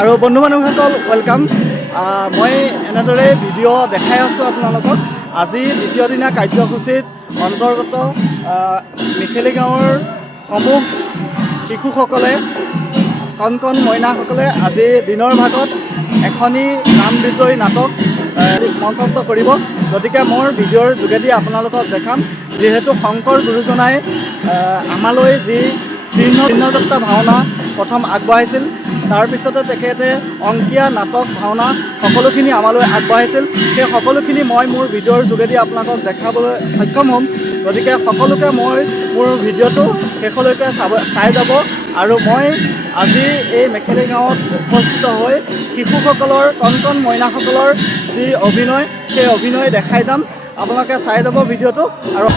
আৰু বন্ধু বান্ধৱীসকল ওয়েলকাম। মই এনেদৰে ভিডিঅ' দেখাই আছোঁ আপোনালোকক। আজি দ্বিতীয় দিনা কাৰ্যসূচীত অন্তৰ্গত মেখেলি গাঁৱৰ সমূহ শিশুসকলে কণ কণ মইনাসকলে আজি দিনৰ ভাগত এখনি নাম বিজয়ী নাটক মঞ্চস্থ কৰিব। গতিকে মোৰ ভিডিঅ'ৰ যোগেদি আপোনালোকক দেখাম, যিহেতু শংকৰ গুৰুজনাই আমালৈ যি চিহ্নযাত্ৰা ভাওনা প্ৰথম আগবঢ়াইছিল, তাৰপিছতে তেখেতে অংকীয়া নাটক ভাওনা সকলোখিনি আমালৈ আগবঢ়াইছিল। সেই সকলোখিনি মই মোৰ ভিডিঅ'ৰ যোগেদি আপোনালোকক দেখাবলৈ সক্ষম হ'ম। গতিকে সকলোকে মই মোৰ ভিডিঅ'টো শেষলৈকে চাই যাব। আৰু মই আজি এই মেখেলি গাঁৱত উপস্থিত হৈ শিশুসকলৰ কণ কণ মইনাসকলৰ যি অভিনয়, সেই অভিনয় দেখাই যাম। আপোনালোকে চাই যাব ভিডিঅ'টো। আৰু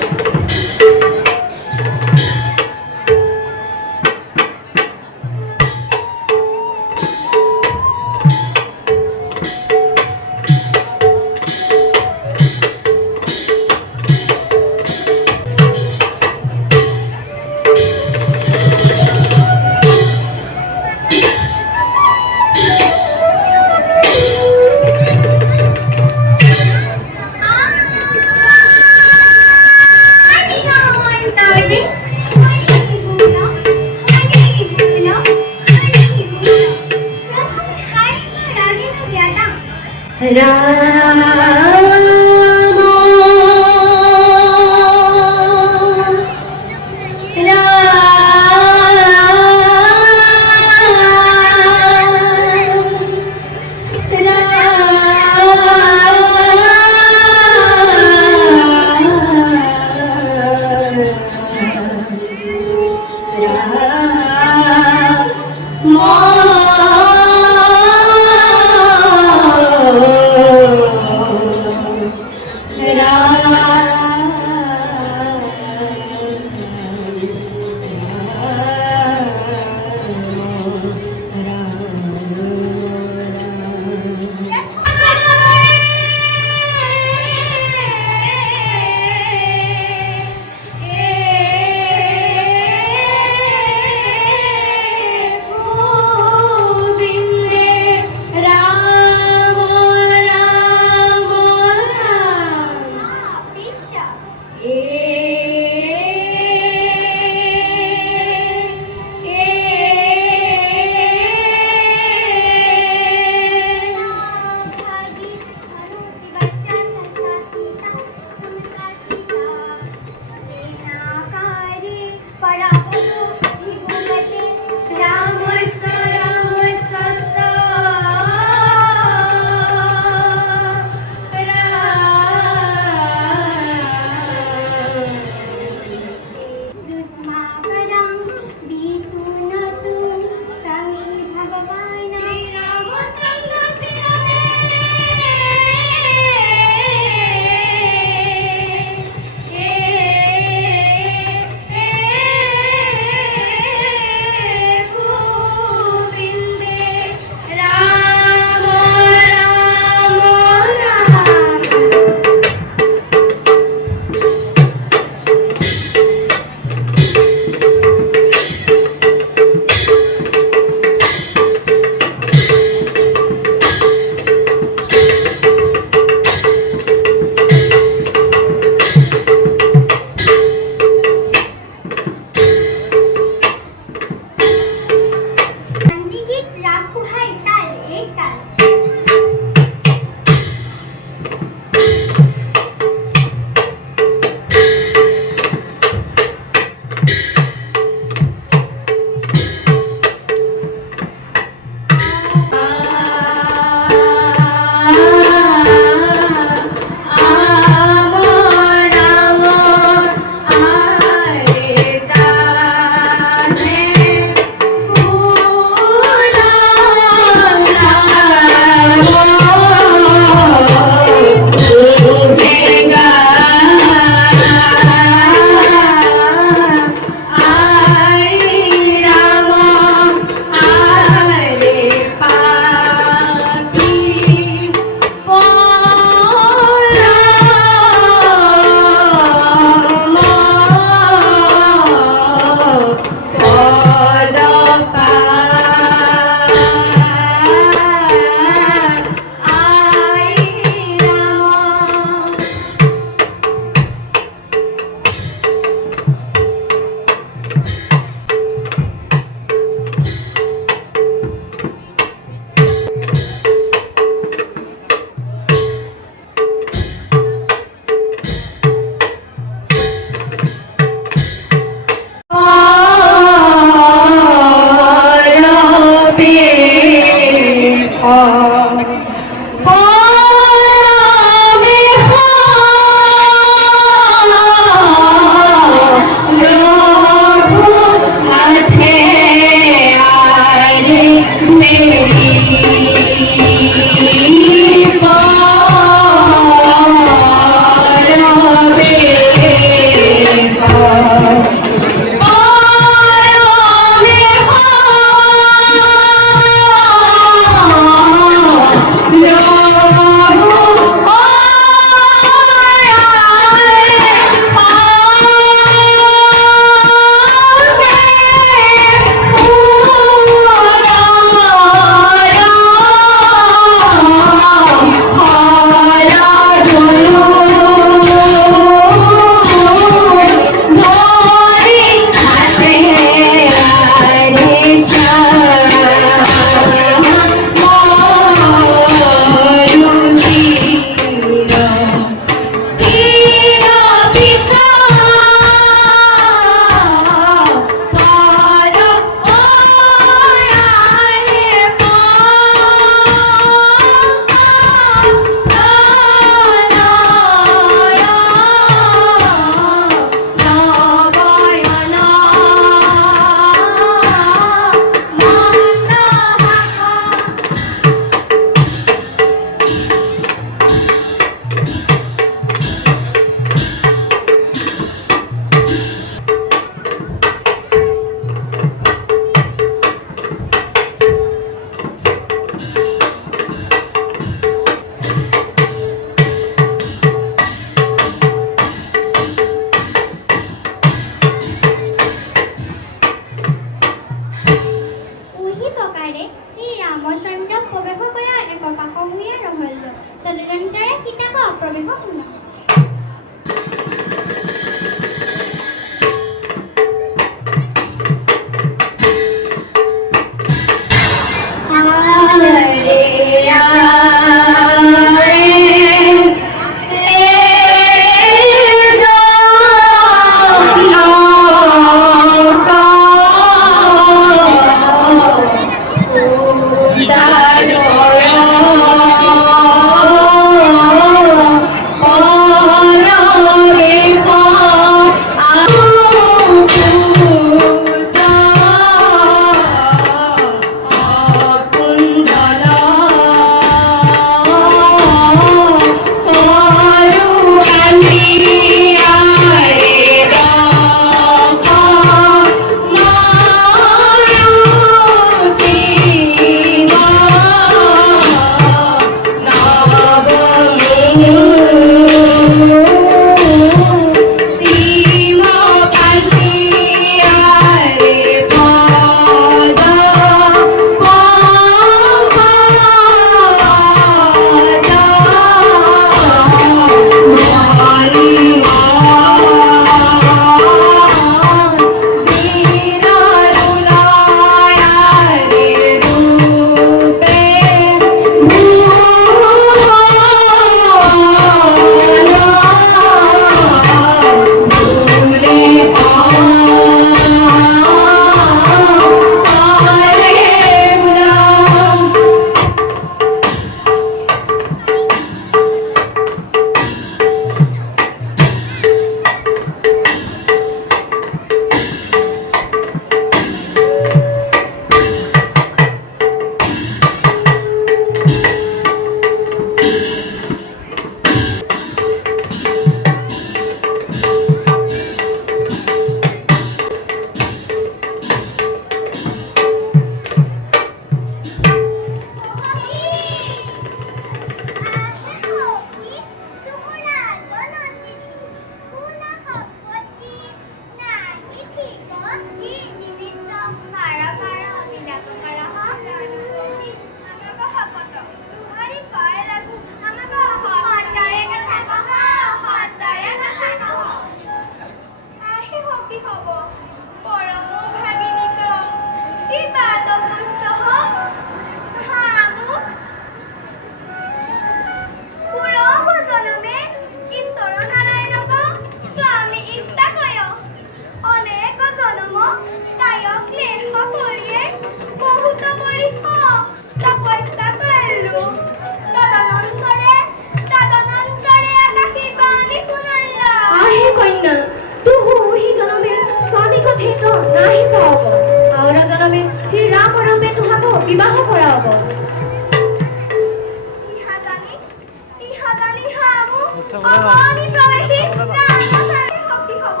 অহনি প্রবেশী প্রাণাধারে শক্তি হব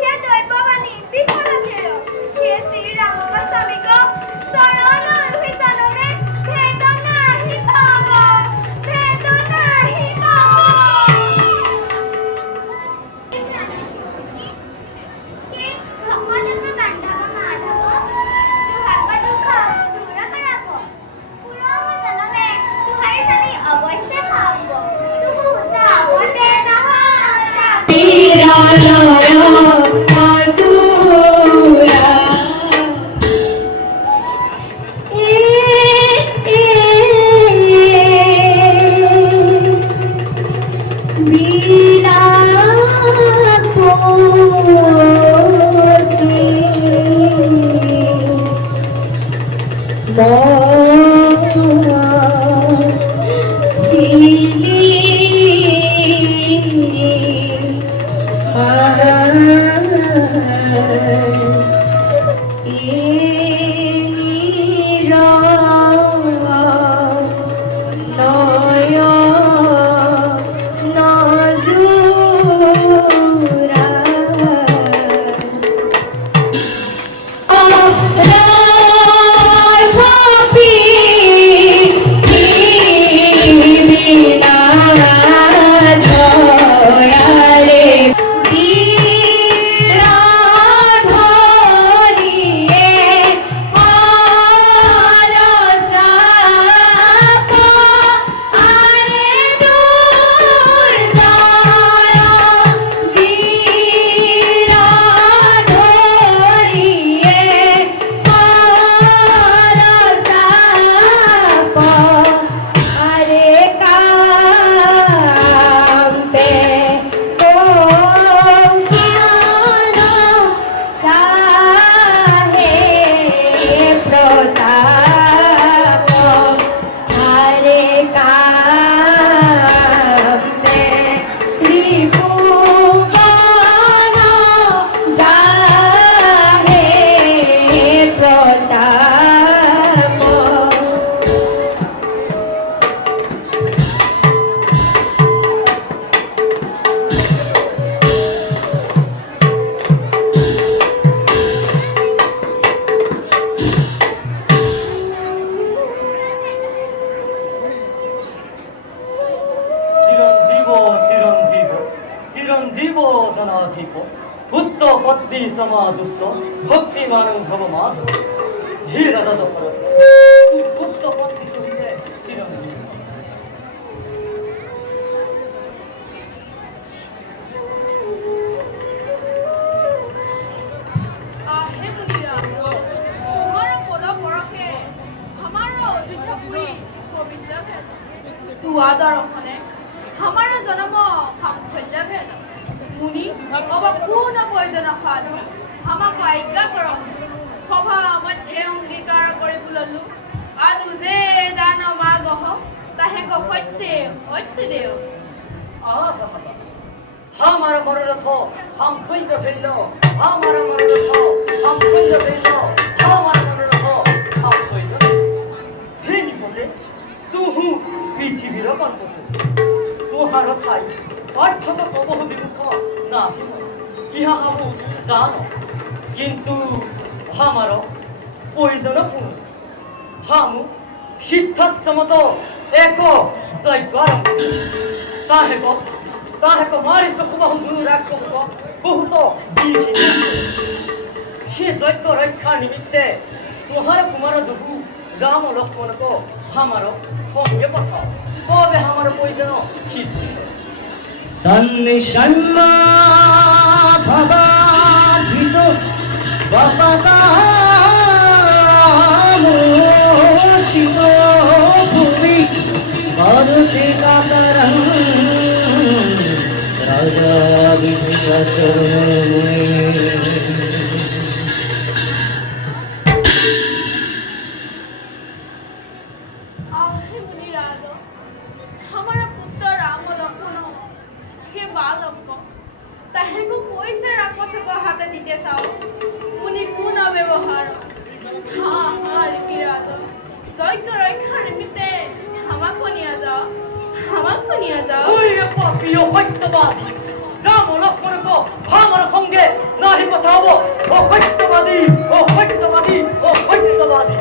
হে দৈববাণী বিফলথেয় হে শ্রীরাম গোস্বামীক শরণ অভিযানরে ভেদ নাহি পাব ভেদ নাহি পাব হে ভগবত বান্ধব মাধব তুহাগ দুঃখ দূর কৰাব পুৰহ জনমে তুহাৰি স্বামী অৱশ্যে পাব তুহু তাৱতে চিরঞ্জীব জনাধিপ পুত্র পত্নী সমাযুক্ত ভক্তিমান ভব মাধব হে রাজা দশরথ পুত্র পত্নী কহিলে চিরঞ্জীব দৰ্শনে हमारा जन्म साफल्य भेद मुनि अब पूर्ण प्रयोजन साध আমাক আজ্ঞা কৰক সভা মধ্যে অংগীকাৰ কৰি বুললো আজু যে দান মাগহ তাহে সত্যে সত্যদেৱ हमारा मनोरथ हम खुद भेल हमारा मनोरथ हम खुद भेल हमारा मनोरथ हम खुद हे निपते तुहु पृथ्वीर कल्पते तुहार ठाई पार्थक कबहु विमुख नाही इहा हाबु जान किंतु हमार प्रयोजन पूर्ण हम सिद्धासमत एक यज्ञ आरम्भ ताहेको मारी सुखबाहु दुनु राखब बहुत बिघिन हे यज्ञ रक्षा निमित्ते तुहार कुमार दुहु राम लक्ष्मण को हमार संगे पठाओ तबे हमार प्रयोजन सिद्ध तन्निषण्णा भवाधितो वपदामोषितो भुवि करुते कातरं राजा विभीषणमुने যজ্ঞ ৰক্ষাৰ নিমিত্তে আমাক নিয়া যাওক আমাক আমাকে নিয়ে যাও। ওই পাপী অসত্যবাদী রাম লক্ষ্মণক আমার সঙ্গে নাহি পঠাব। অসত্যবাদী অসত্যবাদী অসত্যবাদী।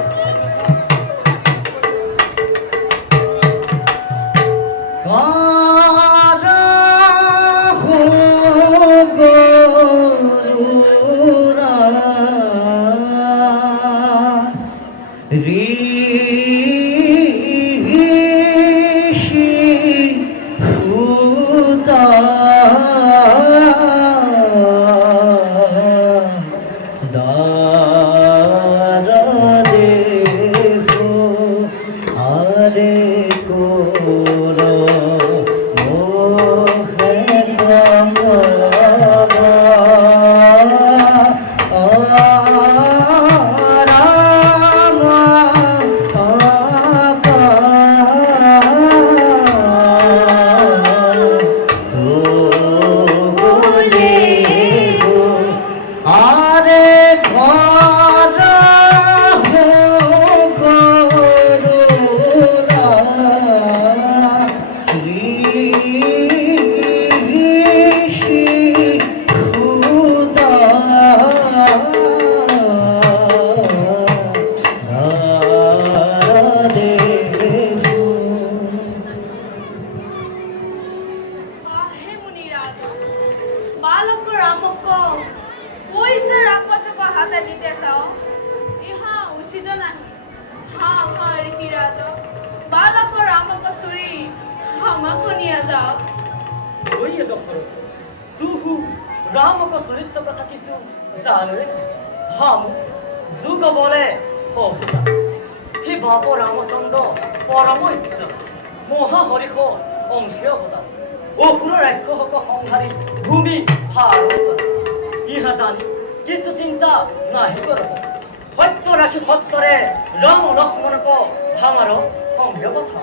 बालक रामक कोई से राक्षस को हाथ दीते साओ यहाँ उचित नहीं। हाँ हाँ ऋषिराज बालक रामक सुरी हमको निया जाओ। ওই দখর তুহু রামক চরিত্র কথা কিছু জানে হাম যুগ বলে হবুজা হে বাপ রামচন্দ্র পরম ঈশ্বর মহাহরিষ অংশ অবতার অসুর ৰাক্ষসক সংহাৰী ভূমি ভাৰত ইহা জানি কিছু চিন্তা নাহি কৰব। সত্য ৰাখি সত্যৰে ৰাম লক্ষ্মণক আমাৰ সংগ কথা।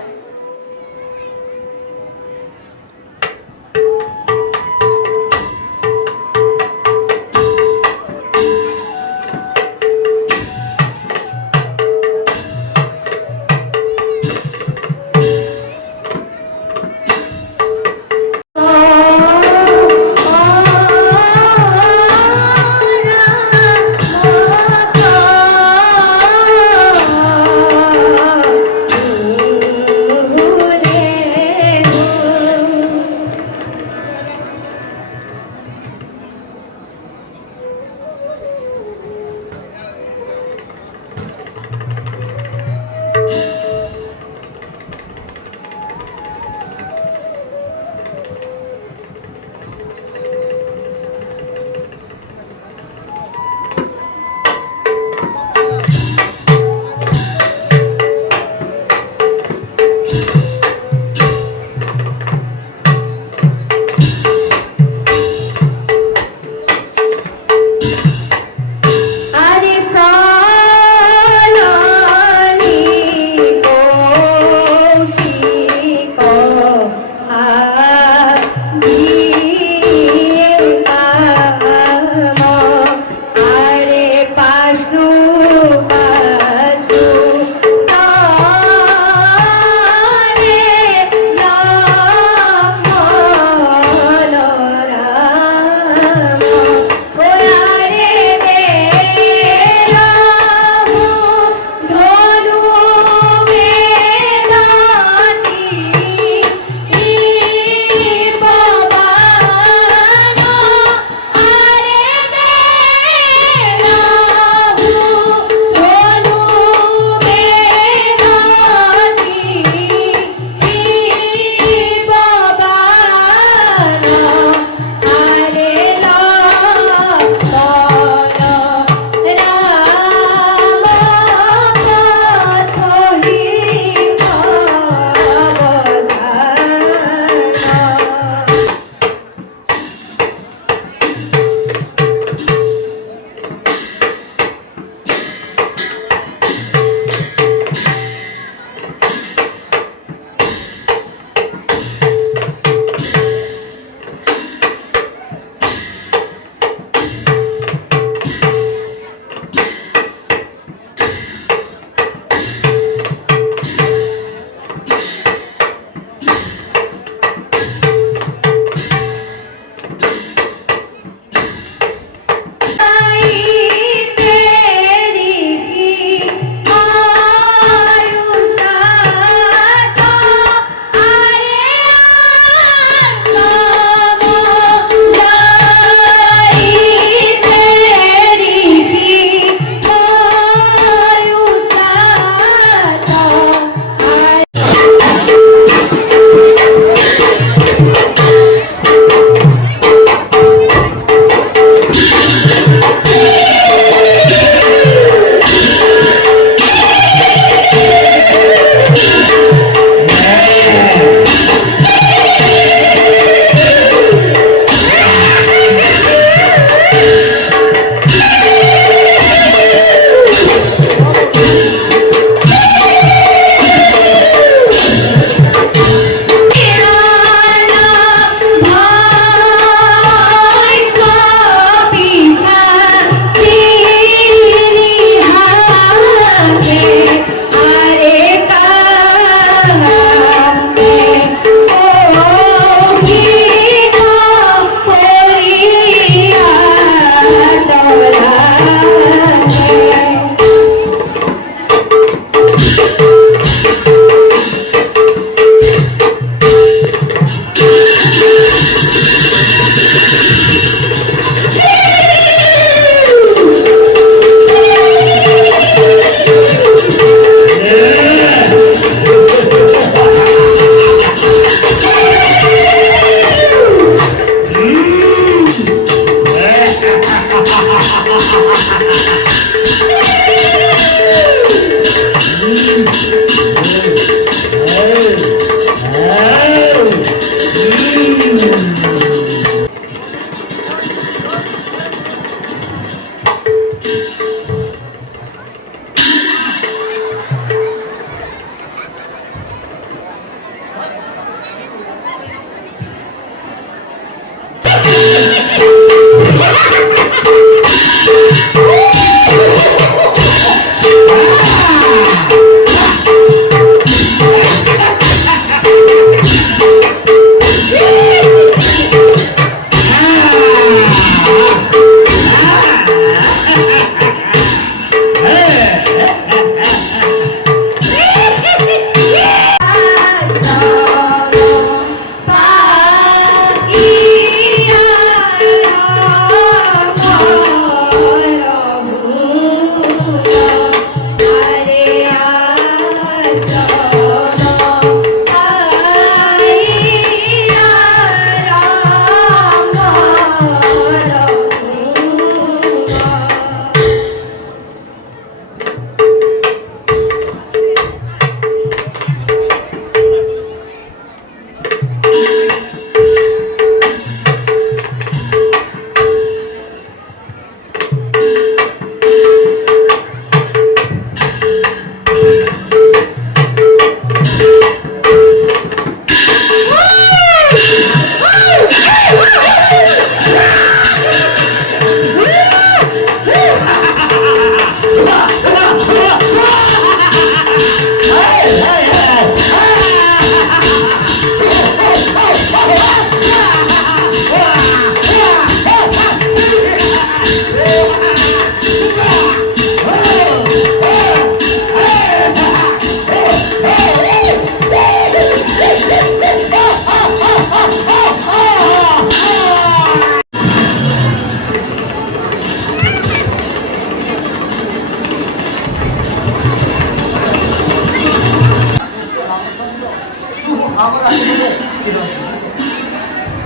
हमारा चिरंजीव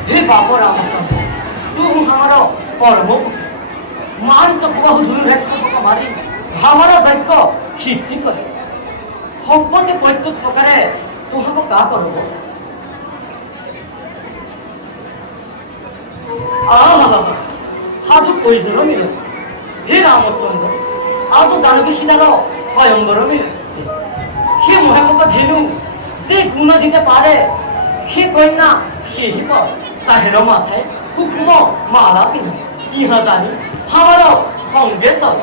हे बाबा रामचंद्र तू हमारा परम मान सब दूर है हमारी हमारा यज्ञ सिद्धि करे সম্পত্তি প্রত্যুত প্রকারে তোমাকে কা করব আজ প্রয়োজন মিলে হে রামচন্দ্র আজ জানবী সীতার ভয়ঙ্কর মিলেছে সে মহাপক ধেনু যে গুণ দিতে পারে সে কন্যা সেই পর তাহের মাথায় কুকুম মালা পিঁধে ইহা জানি আমার সঙ্গে চল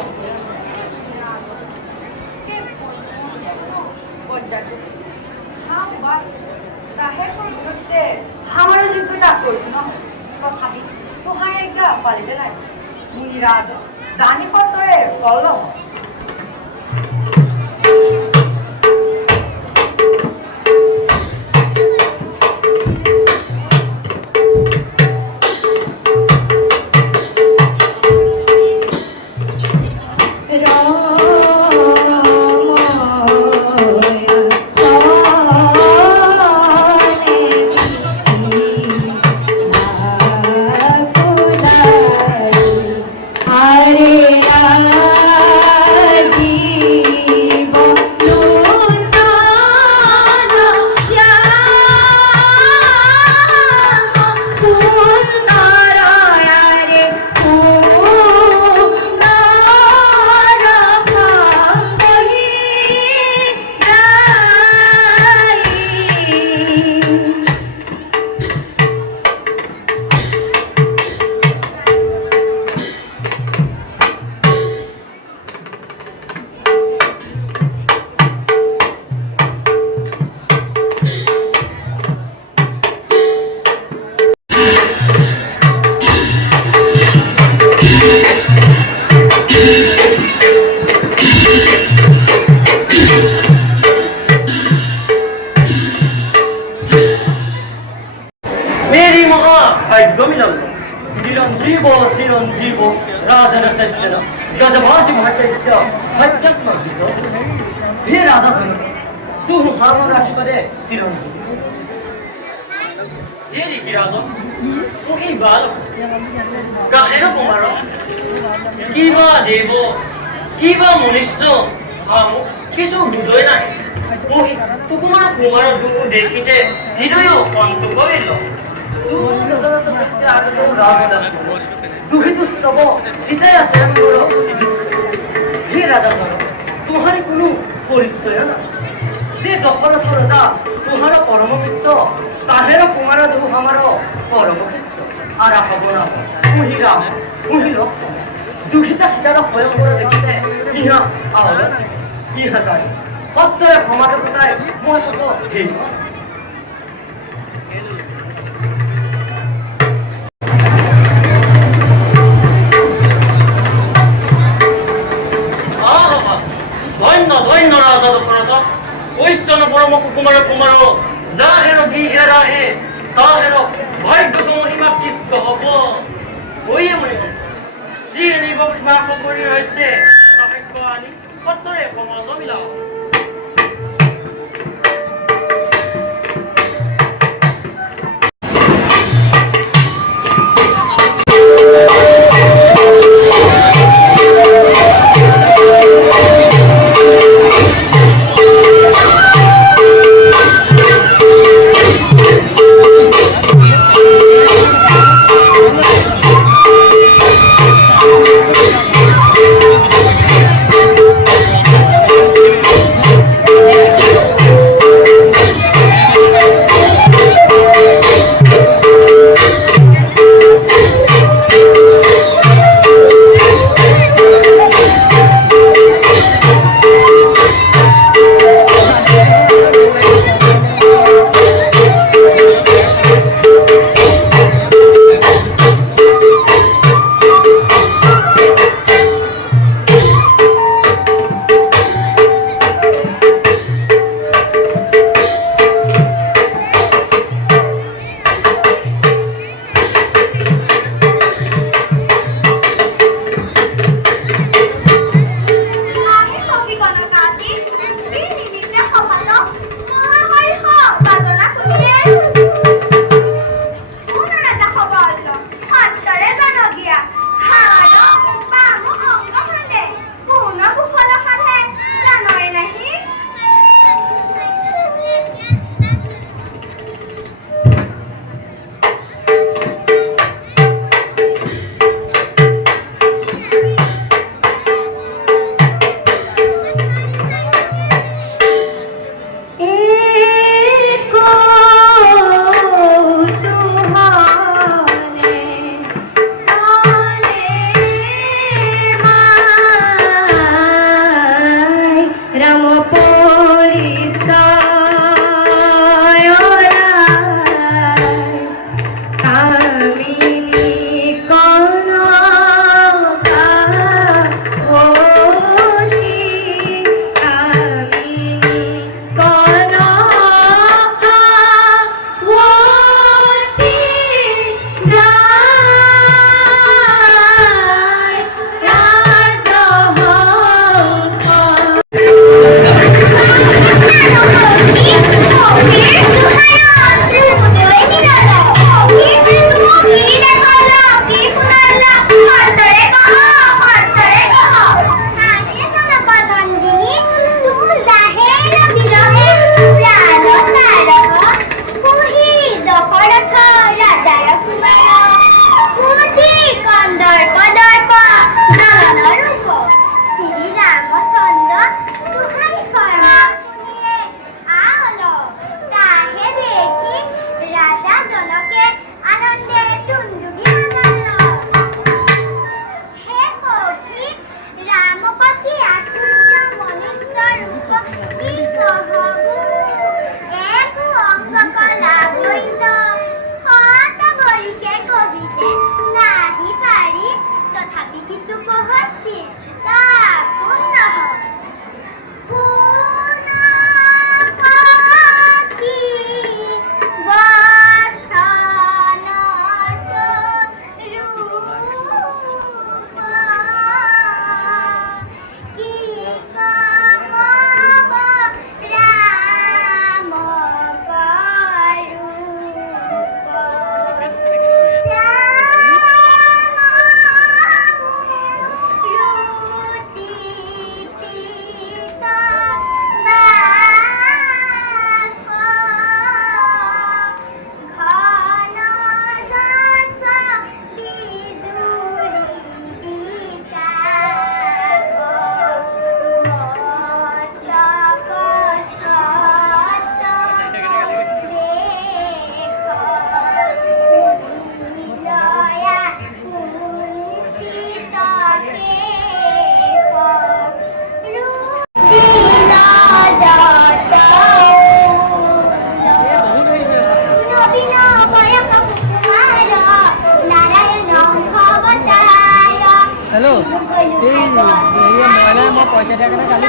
আমার যোগ্যতা করছি না তথাপি তোহার একটা পালিতে নাই মুনিরাজ জানি কতরে চল চিরঞ্জীব চিরঞ্জীব রাজন সজ্জন গজবাজি মহাচৈত্য হজ্জত মজিদ হে রাজা জন তু হামদ রাখি করে চিরঞ্জীব হে রিকি রাজন তুমি বাল কাহের কুমার কিবা দেব কিবা মনুষ্য হাম কিছু বুঝই নাই ওই তোমার কুমার দুঃখ দেখিতে হৃদয় অন্ত করিল হে রাজা জন তোমার কোনো পরিচয় না সে দশরথ রাজা তোমার পরম মিত্র তাহের কুমার দেব আমার পরম শিষ্য আর হব না তুহি রাম তুহি রক্ত দুঃখিতা সীতার ভয়ঙ্কর দেখিতে ইহা আহ্ল ইহা যায় সত্যরে সমাজ কোথায় মই কত হে ধন্য রাজা দশরথ ঐশ্বন পরম কুমার কুমার যা হের কি হেরা হে তা হের ভাগ্য তো মহিমা কি হব ওই মনে যি নিব মাফ কৰি ৰৈছে সাহায্য আনি পত্ৰে সমাজ মিলাও সীতা পুনঃ পুনঃ পাখি বসন স্বরূপা কি কহব রাম হেল্ল' এই মইনা মই পইচা দিয়াৰ কাৰণে গালি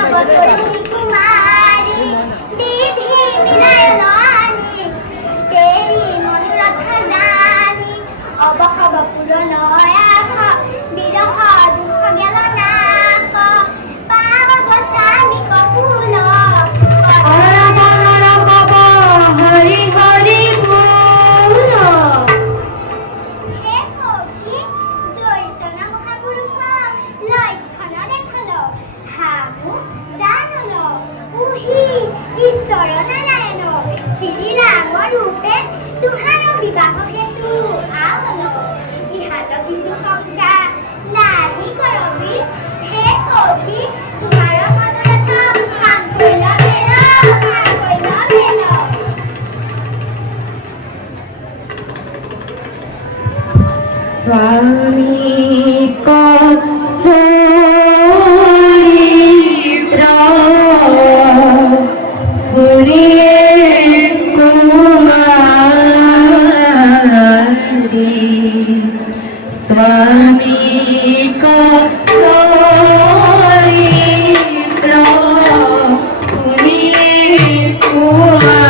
হৰি হৰি বল হে কবি জয়তন মহাপুৰুষ লক্ষণ দেখাল হাহু জানল পুহি ঈশ্বৰ নাৰায়ণ শ্ৰীৰাম ৰূপে তুহাৰ বিবাহ হেতু আৱল ইহাত কিছু শংকা নাহি কৰবি হে কবি তোমাৰ মনোৰথ কাম কৰিল বেল স্বামী চৰিত্ৰ শুনিয়ে কুমাৰী স্বামী চৰিত্ৰ শুনিয়ে কুমাৰী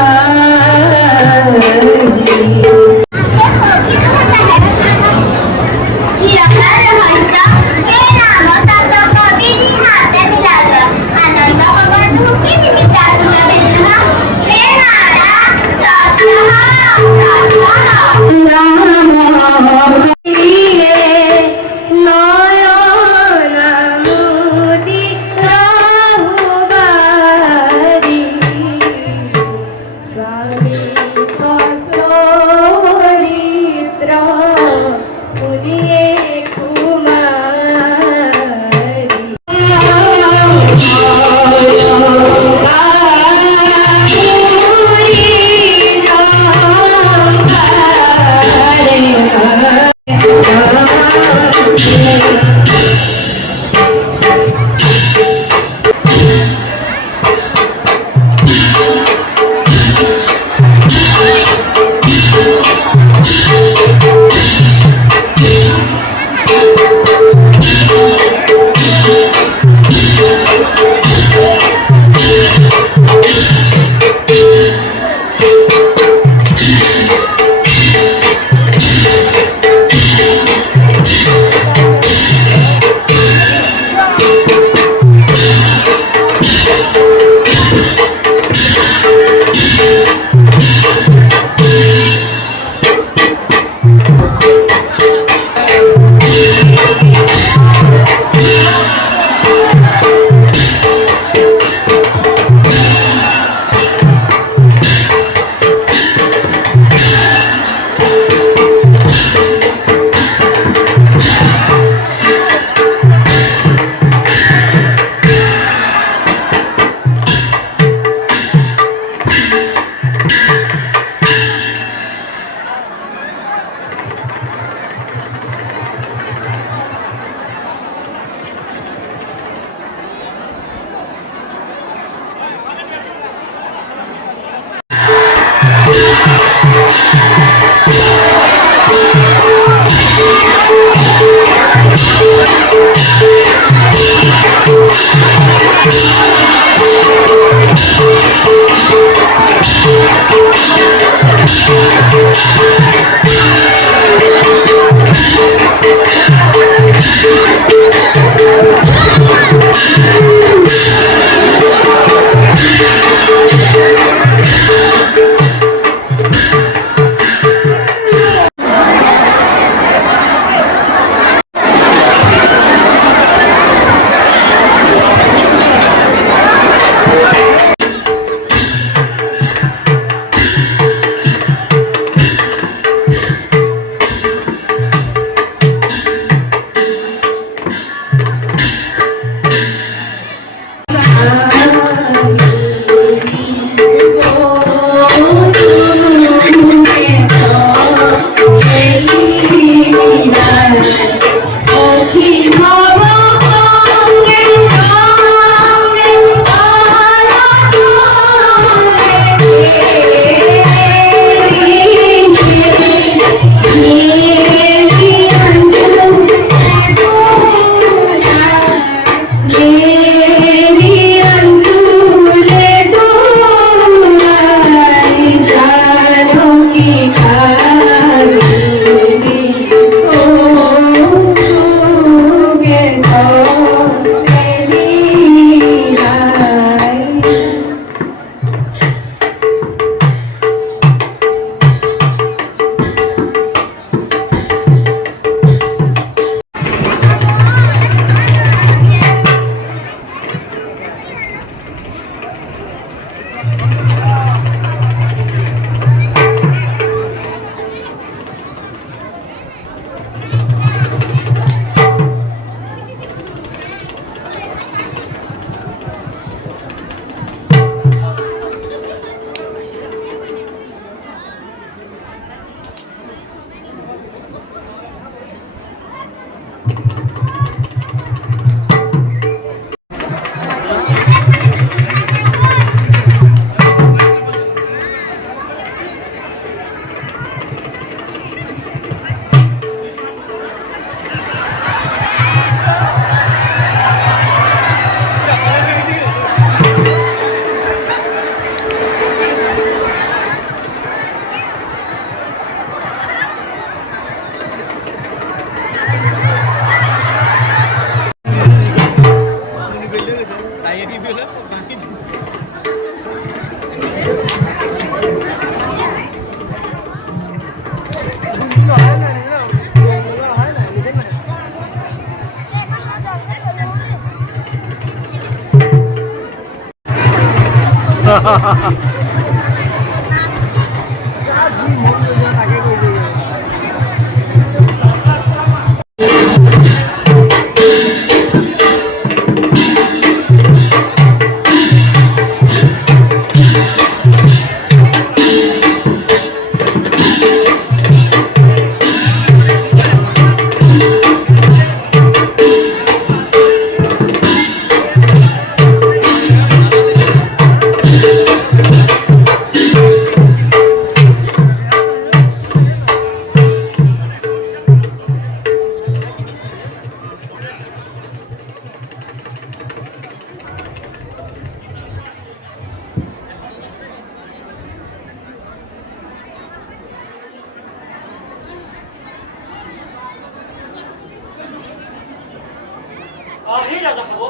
আহি ৰাজাকো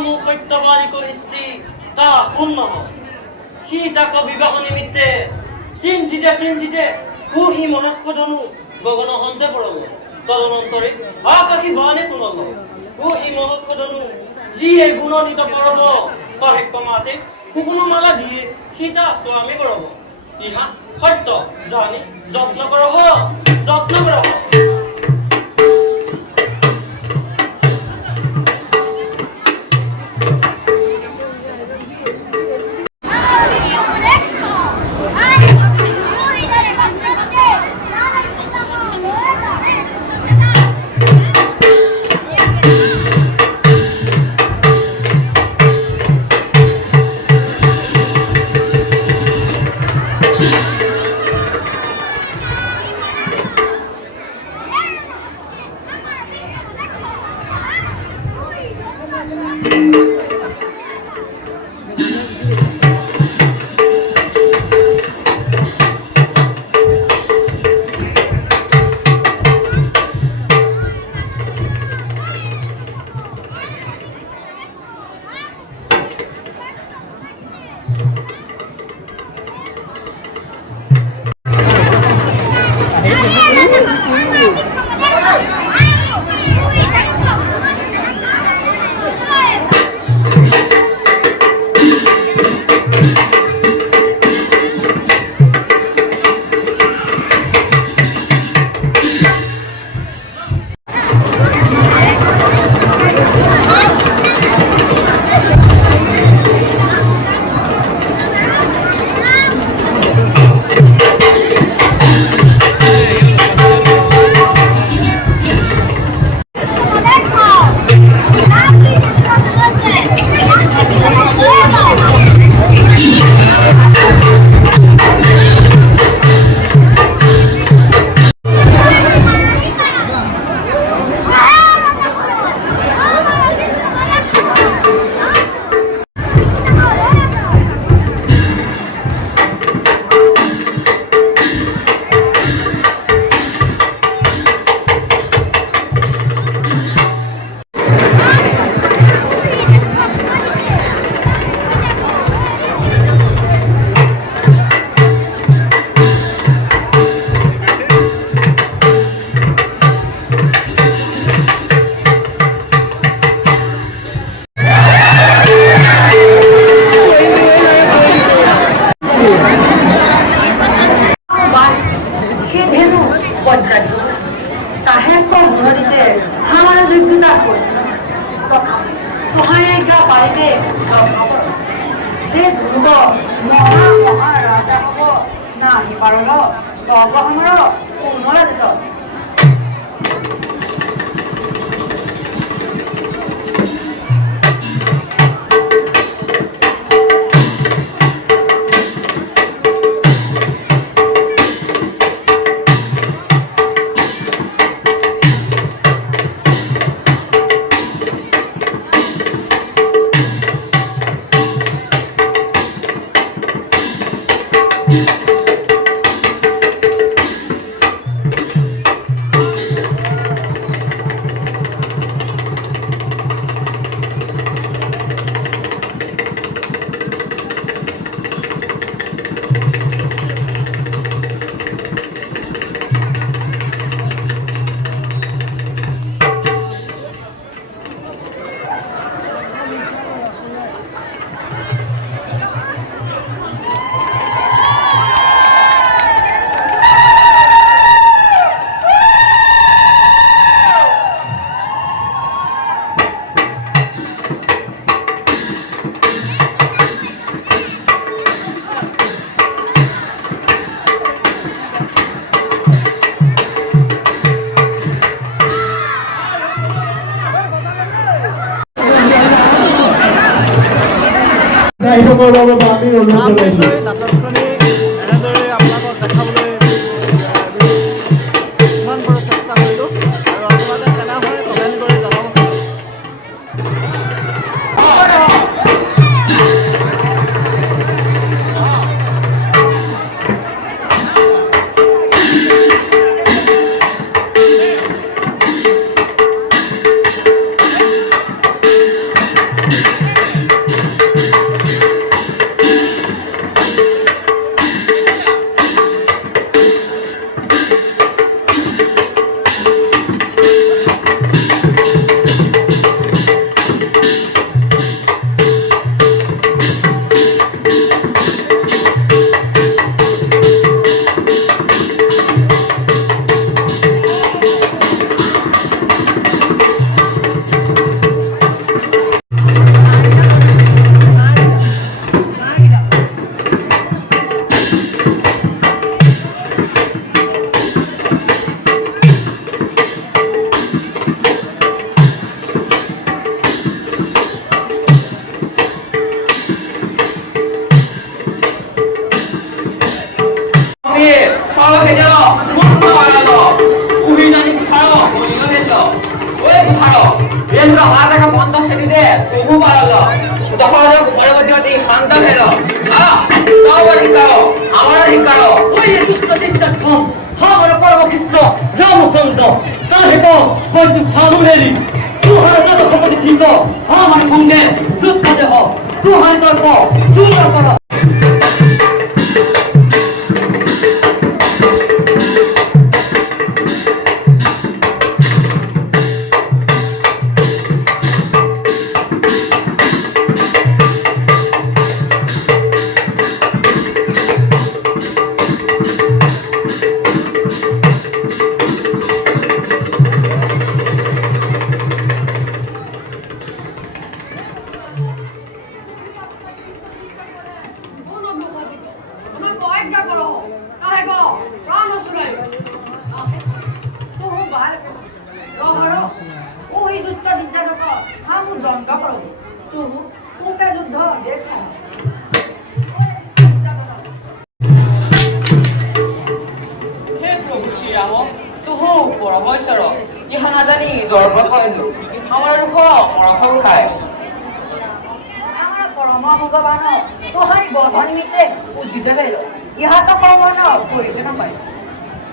মোৰ সত্যবাদীকৰ স্ত্ৰী তা কোন নহয় সি তাক বিবাহ নিমিত্তে চিন্তিতে সি মনস্কধনু গগন হন্তে পৰব তদনন্তৰে আকাশী বানে কোনল সি মনস্কধনু যি এই গুণনিত পৰব তহে কমাতে কুকুনমালা দিয়ে সীতা স্বামী কৰব ইহা সত্য জানি যত্ন কৰব বাড়িতে যে ধ্রুব মহা মহা রাজা হব না পারল তব আমার কোনলা যেত নাটকখনি এনেদৰে আপোনালোকক দেখাবলৈ যিমান পাৰোঁ চেষ্টা কৰিলোঁ আৰু আপোনালোকে কেনে হয় কমেণ্ট কৰি জনাবচোন। রামচন্দ্র কাহেতো বৈদ্যুৎ ঠাকুরেরই তুহার যত ক্ষমতা ছিল আমার সঙ্গে যুদ্ধ দেহ তুহার তর্ক সুন্দর কর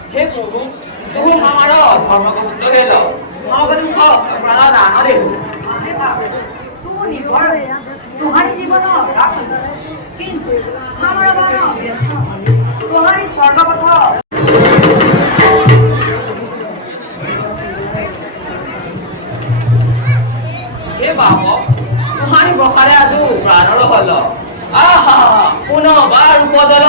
हे प्रभु तुम हमारा धर्म को उत्तर दे दो हम तुम खाओ प्राण दान दे तुम्हारी जीवन किंतु हमारा तुम्हारी स्वर्ग पथ हे बाबा तुम्हारी बखारे आदु प्राण हल आहा पुनः बार बदल